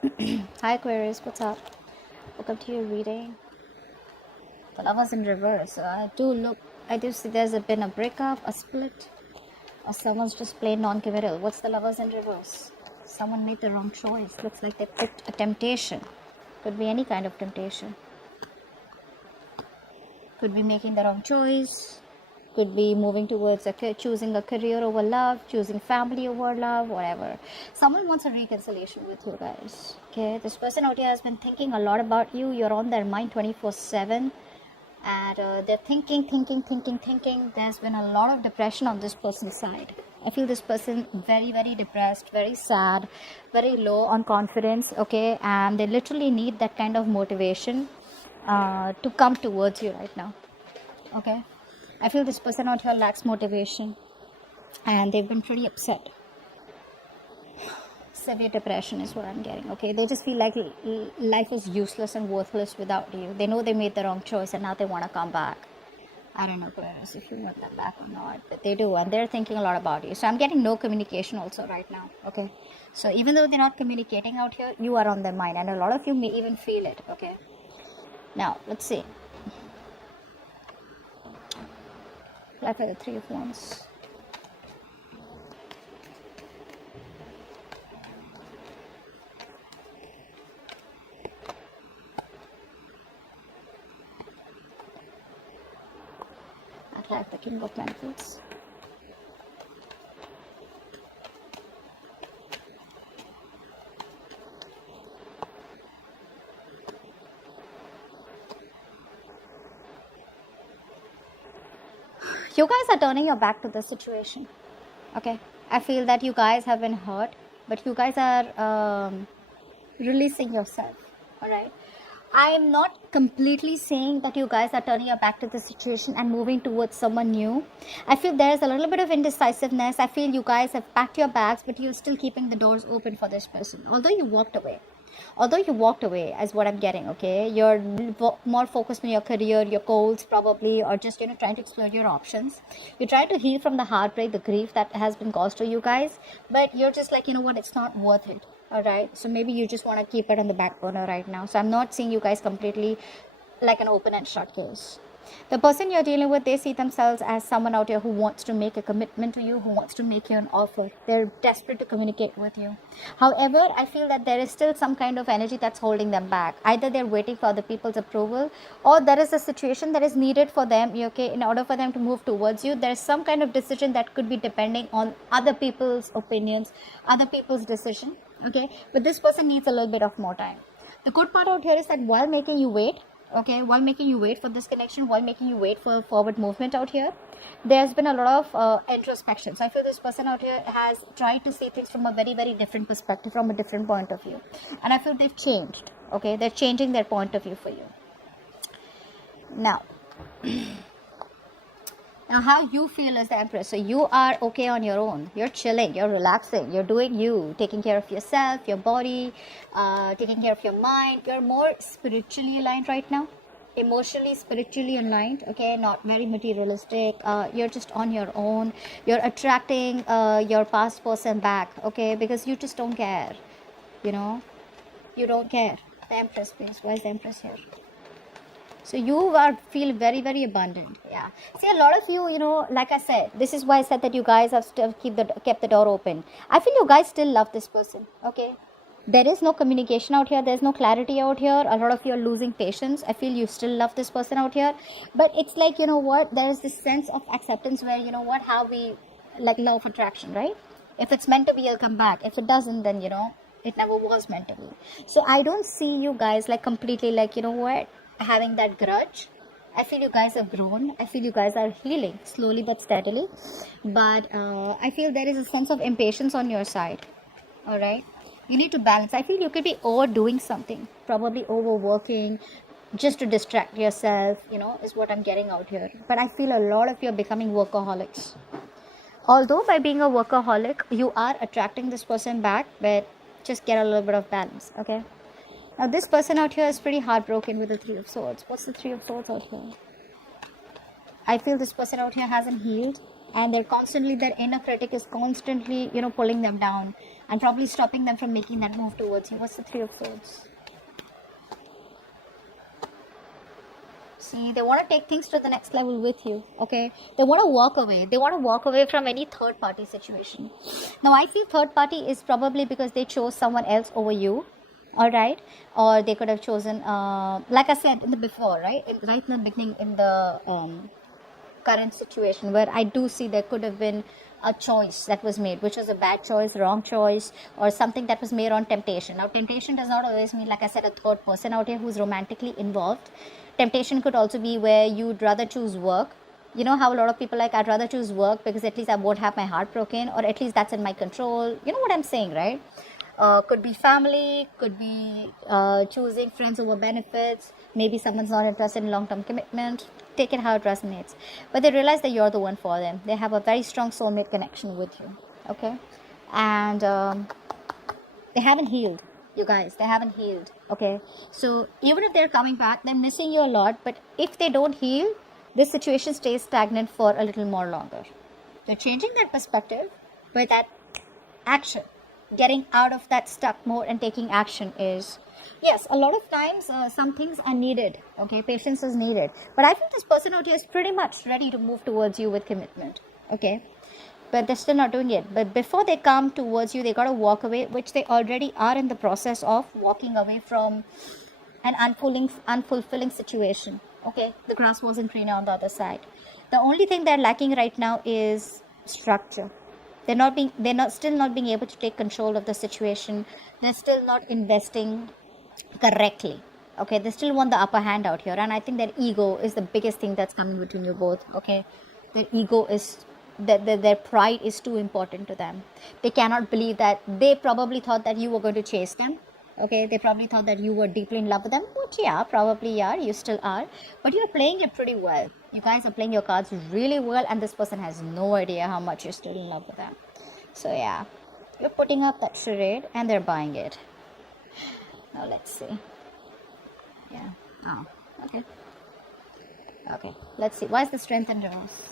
Hi Aquarius, what's up? Welcome to your reading. The Lovers in reverse. I do see been a breakup, a split, or someone's just plain non-committal. What's the Lovers in reverse? Someone made the wrong choice. Looks like they picked a temptation. Could be any kind of temptation. Could be making the wrong choice. Could be moving towards choosing a career over love, choosing family over love, whatever. Someone wants a reconciliation with you guys. Okay, this person out here has been thinking a lot about you. You're on their mind 24/7, and they're thinking. There's been a lot of depression on this person's side. I feel this person very, very depressed, very sad, very low on confidence. Okay, and they literally need that kind of motivation to come towards you right now. Okay, I feel this person out here lacks motivation and they've been pretty upset. Severe depression is what I'm getting. Okay, they just feel like life is useless and worthless without you. They know they made the wrong choice and now they want to come back. I don't know, Aquarius, if you want them back or not, but they do, and they're thinking a lot about you. So I'm getting no communication also right now. Okay, so even though they're not communicating out here, you are on their mind, and a lot of you may even feel it. Okay, now let's see. Apply for the Three of Wands. Apply the King of Pentacles. You guys are turning your back to the situation. Okay, I feel that you guys have been hurt, but you guys are releasing yourself. All right, I am not completely saying that you guys are turning your back to the situation and moving towards someone new. I feel there's a little bit of indecisiveness. I feel you guys have packed your bags, but you're still keeping the doors open for this person, although you walked away. As what I'm getting. Okay, you're more focused on your career, your goals probably, or just trying to explore your options. You're trying to heal from the heartbreak, the grief that has been caused to you guys, but you're just like, what, it's not worth it. All right, so maybe you just want to keep it on the back burner right now. So I'm not seeing you guys completely like an open and shut case. The person you're dealing with, they see themselves as someone out here who wants to make a commitment to you, who wants to make you an offer. They're desperate to communicate with you. However, I feel that there is still some kind of energy that's holding them back. Either they're waiting for other people's approval, or there is a situation that is needed for them, okay, in order for them to move towards you. There's some kind of decision that could be depending on other people's opinions, other people's decision, okay, but this person needs a little bit of more time. The good part out here is that while making you wait, okay, while making you wait for this connection, while making you wait for forward movement out here, there's been a lot of introspection. So I feel this person out here has tried to see things from a very, very different perspective, from a different point of view, and I feel they've changed. Okay, they're changing their point of view for you now. Now, how you feel as the Empress. So you are okay on your own. You're chilling. You're relaxing. You're doing you. Taking care of yourself, your body, taking care of your mind. You're more spiritually aligned right now. Emotionally, spiritually aligned. Okay, not very materialistic. You're just on your own. You're attracting your past person back. Okay, because you just don't care. You don't care. The Empress, please. Why is the Empress here? So you feel very, very abundant. Yeah. See, a lot of you, like I said, this is why I said that you guys have still kept the door open. I feel you guys still love this person. Okay. There is no communication out here. There's no clarity out here. A lot of you are losing patience. I feel you still love this person out here. But it's like, there is this sense of acceptance where, how we, like law of attraction, right? If it's meant to be, it'll come back. If it doesn't, then, it never was meant to be. So I don't see you guys like completely like, having that grudge. I feel you guys have grown. I feel you guys are healing slowly but steadily. But I feel there is a sense of impatience on your side. All right. You need to balance. I feel you could be overdoing something, probably overworking, just to distract yourself, is what I'm getting out here. But I feel a lot of you are becoming workaholics. Although by being a workaholic, you are attracting this person back, but just get a little bit of balance. Okay. Now this person out here is pretty heartbroken with the Three of Swords. What's the Three of Swords out here? I feel this person out here hasn't healed, and their inner critic is constantly, pulling them down. and probably stopping them from making that move towards you. What's the Three of Swords? See, they want to take things to the next level with you, okay? They want to walk away. They want to walk away from any third party situation. Now, I feel third party is probably because they chose someone else over you, all right? Or they could have chosen, like I said in the before, right? Right in the beginning, in the current situation, where I do see there could have been a choice that was made, which was a bad choice, wrong choice, or something that was made on temptation. Now, temptation does not always mean, like I said, a third person out here who's romantically involved. Temptation could also be where you'd rather choose work. You know how a lot of people like, I'd rather choose work because at least I won't have my heart broken, or at least that's in my control. You know what I'm saying, right? Could be family, could be choosing friends over benefits. Maybe someone's not interested in long-term commitment. Take it how it resonates. But they realize that you're the one for them. They have a very strong soulmate connection with you. Okay? And they haven't healed. You guys, they haven't healed. Okay? So even if they're coming back, they're missing you a lot. But if they don't heal, this situation stays stagnant for a little more longer. They're changing their perspective, but that action, getting out of that stuck mode and taking action is, yes, a lot of times some things are needed. Okay, patience is needed. But I think this person out here is pretty much ready to move towards you with commitment. Okay, but they're still not doing it. But before they come towards you, they got to walk away, which they already are in the process of walking away from an unfulfilling situation. Okay, the grass wasn't greener on the other side. The only thing they're lacking right now is structure. They're still not being able to take control of the situation. They're still not investing correctly. Okay, they still want the upper hand out here, and I think their ego is the biggest thing that's coming between you both. Okay, their ego is their pride is too important to them. They cannot believe that they probably thought that you were going to chase them. Okay, they probably thought that you were deeply in love with them, which yeah, probably are, you still are, but you're playing it pretty well. You guys are playing your cards really well, and this person has no idea how much you're still in love with them. So yeah, you're putting up that charade and they're buying it. Now let's see. Yeah. Oh, okay. Okay, let's see. Why is the Strength in reverse?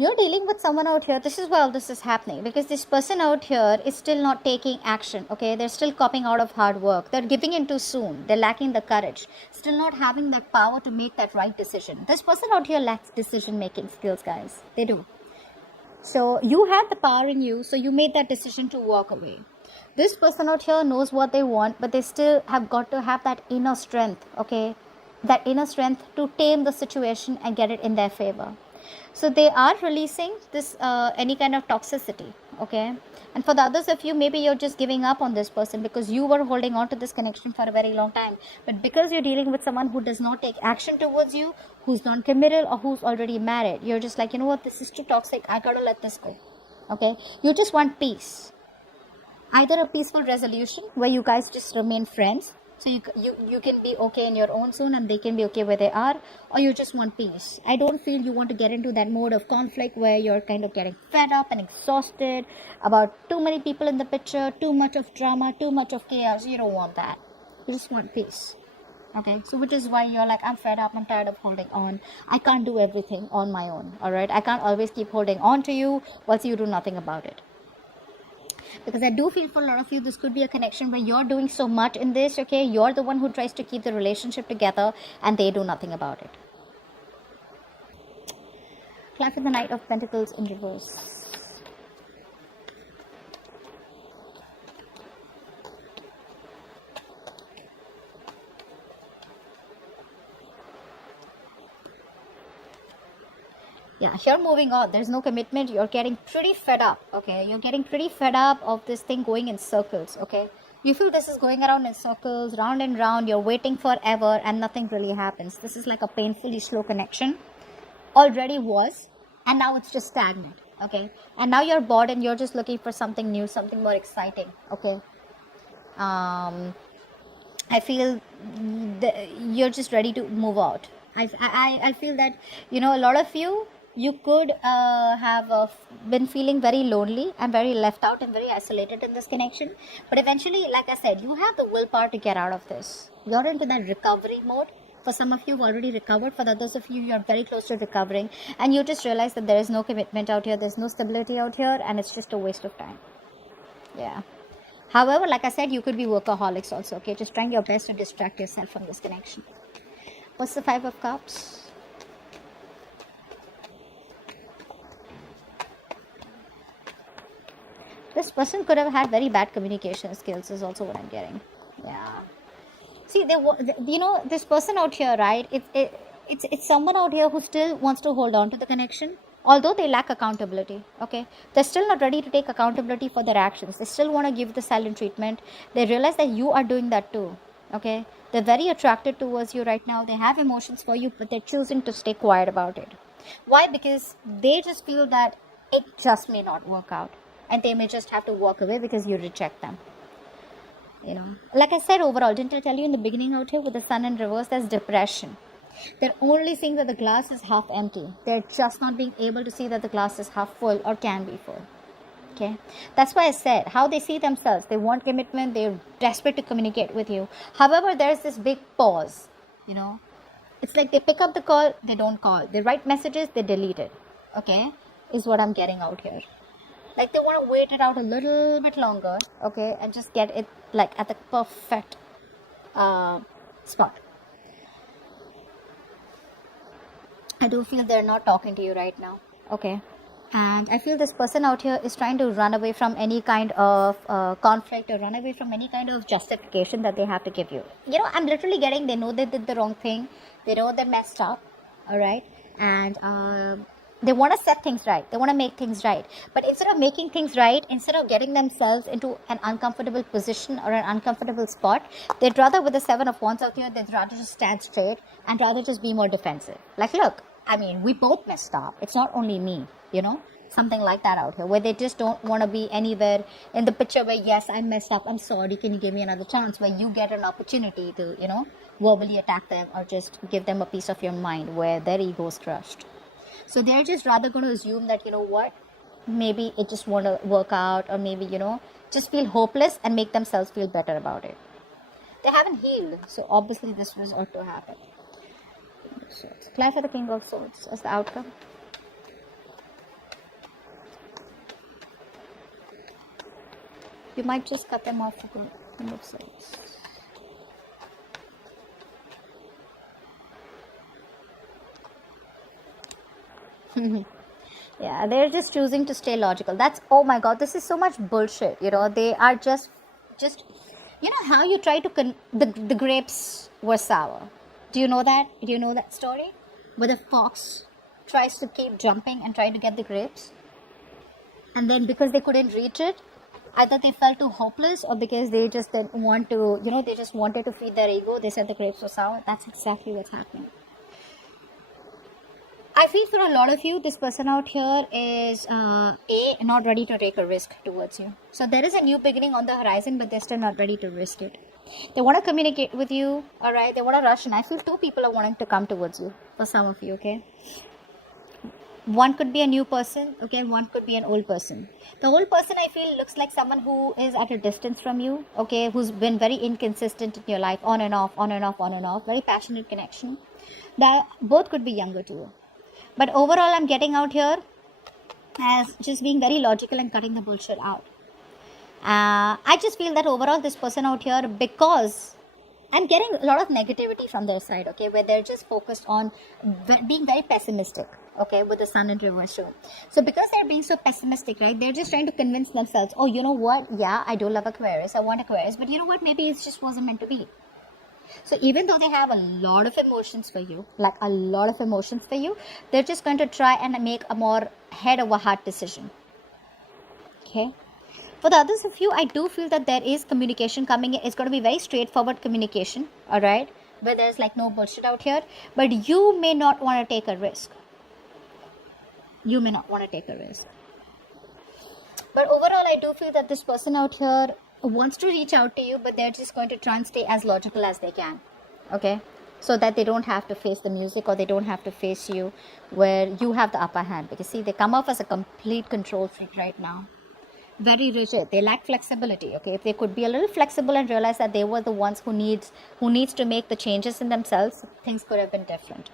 You're dealing with someone out here. This is why all this is happening, because this person out here is still not taking action. Okay, they're still copping out of hard work. They're giving in too soon. They're lacking the courage, still not having that power to make that right decision. This person out here lacks decision making skills, guys. They do. So you had the power in you, so you made that decision to walk away. This person out here knows what they want, but they still have got to have that inner strength. Okay, that inner strength to tame the situation and get it in their favor. So they are releasing this any kind of toxicity. Okay, and for the others of you, maybe you're just giving up on this person because you were holding on to this connection for a very long time, but because you're dealing with someone who does not take action towards you, who's non-committal, or who's already married, you're just like, you know what, this is too toxic, I gotta let this go. Okay, you just want peace, either a peaceful resolution where you guys just remain friends, so you can be okay in your own zone and they can be okay where they are, or you just want peace. I don't feel you want to get into that mode of conflict where you're kind of getting fed up and exhausted about too many people in the picture, too much of drama, too much of chaos. You don't want that. You just want peace. Okay, so which is why you're like, I'm fed up, I'm tired of holding on. I can't do everything on my own. All right, I can't always keep holding on to you whilst you do nothing about it. Because I do feel for a lot of you, this could be a connection where you're doing so much in this, okay? You're the one who tries to keep the relationship together and they do nothing about it. Clap for the Knight of Pentacles in reverse. Yeah, you're moving on. There's no commitment. You're getting pretty fed up, okay? You're getting pretty fed up of this thing going in circles, okay? You feel this is going around in circles, round and round. You're waiting forever and nothing really happens. This is like a painfully slow connection. Already was, and now it's just stagnant, okay? And now you're bored and you're just looking for something new, something more exciting, okay? I feel you're just ready to move out. I feel that, you know, a lot of you, You could have been feeling very lonely and very left out and very isolated in this connection. But eventually, like I said, you have the willpower to get out of this. You're into that recovery mode. For some of you, you've already recovered. For the others of you, you're very close to recovering. And you just realize that there is no commitment out here. There's no stability out here. And it's just a waste of time. Yeah. However, like I said, you could be workaholics also. Okay. Just trying your best to distract yourself from this connection. What's the Five of Cups? This person could have had very bad communication skills is also what I'm getting. Yeah. See, this person out here, right? It's someone out here who still wants to hold on to the connection, although they lack accountability. Okay, they're still not ready to take accountability for their actions. They still want to give the silent treatment. They realize that you are doing that too. Okay, they're very attracted towards you right now. They have emotions for you, but they're choosing to stay quiet about it. Why? Because they just feel that it just may not work out. And they may just have to walk away because you reject them. Like I said, overall, didn't I tell you in the beginning out here with the sun in reverse, there's depression. They're only seeing that the glass is half empty. They're just not being able to see that the glass is half full or can be full. Okay, that's why I said how they see themselves. They want commitment. They're desperate to communicate with you. However, there's this big pause. It's like they pick up the call, they don't call. They write messages, they delete it. Okay, is what I'm getting out here. Like they want to wait it out a little bit longer, okay, and just get it like at the perfect spot. I do feel they're not talking to you right now, okay, and I feel this person out here is trying to run away from any kind of conflict or run away from any kind of justification that they have to give you. I'm literally getting they know they did the wrong thing, they know they messed up, all right, and they want to set things right. They want to make things right. But instead of making things right, instead of getting themselves into an uncomfortable position or an uncomfortable spot, they'd rather, with the Seven of Wands out here, they'd rather just stand straight and rather just be more defensive. Like, look, we both messed up. It's not only me, something like that out here, where they just don't want to be anywhere in the picture where, yes, I messed up, I'm sorry, can you give me another chance, where you get an opportunity to, verbally attack them or just give them a piece of your mind where their ego is crushed. So they're just rather going to assume that, maybe it just won't work out, or maybe, just feel hopeless and make themselves feel better about it. They haven't healed. So obviously this was ought to happen. Clarify the King of Swords as the outcome. You might just cut them off for good. King of Swords. Yeah, they're just choosing to stay logical. That's, oh my god, this is so much bullshit. They are just how you try to the grapes were sour. Do you know that? Do you know that story where the fox tries to keep jumping and try to get the grapes, and then because they couldn't reach it, either they felt too hopeless or because they just didn't want to, they just wanted to feed their ego, they said the grapes were sour. That's exactly what's happening. I feel for a lot of you, this person out here is not ready to take a risk towards you. So there is a new beginning on the horizon, but they're still not ready to risk it. They want to communicate with you, all right? They want to rush in. I feel two people are wanting to come towards you, for some of you, okay? One could be a new person, okay? One could be an old person. The old person, I feel, looks like someone who is at a distance from you, okay? Who's been very inconsistent in your life, on and off, on and off, on and off. Very passionate connection. That both could be younger too. But overall, I'm getting out here as just being very logical and cutting the bullshit out. I just feel that overall, this person out here, because I'm getting a lot of negativity from their side, okay, where they're just focused on being very pessimistic, okay, with the sun in reverse show. So because they're being so pessimistic, right, they're just trying to convince themselves, oh, you know what, yeah, I do love Aquarius, I want Aquarius, but you know what, maybe it just wasn't meant to be. So even though they have a lot of emotions for you, they're just going to try and make a more head over heart decision. Okay. For the others of you, I do feel that there is communication coming in. It's going to be very straightforward communication. All right. Where there's like no bullshit out here. But you may not want to take a risk. But overall, I do feel that this person out here wants to reach out to you, but they're just going to try and stay as logical as they can. Okay. so that they don't have to face the music, or they don't have to face you, where you have the upper hand. Because see, they come off as a complete control freak right now, very rigid. They lack flexibility. Okay, if they could be a little flexible and realize that they were the ones who needs to make the changes in themselves, things could have been different.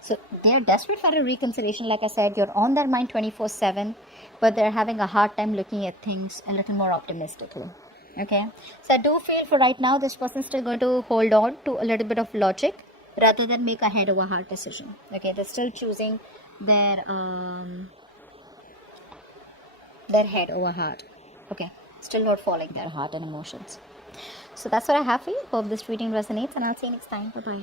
So they're desperate for a reconciliation. Like I said, you're on their mind 24/7, but they're having a hard time looking at things a little more optimistically. Okay, so I do feel for right now, this person's still going to hold on to a little bit of logic rather than make a head over heart decision. Okay, they're still choosing their head over heart. Okay, still not following their heart and emotions. So that's what I have for you. Hope this reading resonates, and I'll see you next time. Bye bye.